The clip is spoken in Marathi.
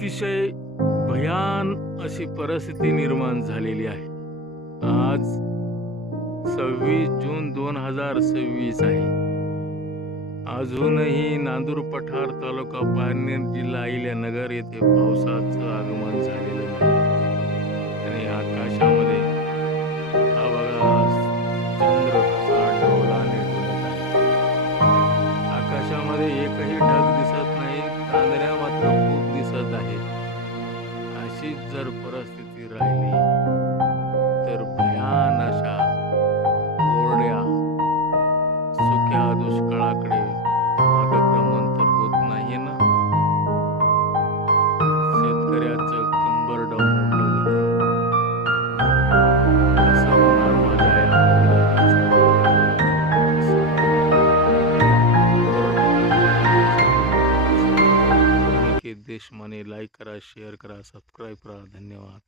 अतिशय भयान अशी परिस्थिती निर्माण झालेली आहे. आज 26 जून 2026 आहे. अजूनही नांदूर पठार तालुका पारनेर जिल्हा अहिल्यानगर येथे पावसाचं आगमन झालेलं नाही. आणि आकाशामध्ये हा बघा चंद्र कसा डौलाने डुलत आहे. आकाशामध्ये एकही ढग दिसत नाही, चांदण्या मात्र खूप दिसत आहेत. अशीच जर परिस्थिती राहिली तर भयान अशा कोरड्या सुक्या दुष्काळाकडे मार्गक्रमण तर होत नाहीये ना. शेतकऱ्याचं कंबरडं मोडलं गेलंय. कसं होणार माझ्या या मुलाचं? कसं होणार? अनिकेत देशमाने लाईक करा, शेअर करा, सबस्क्राईब करा. धन्यवाद.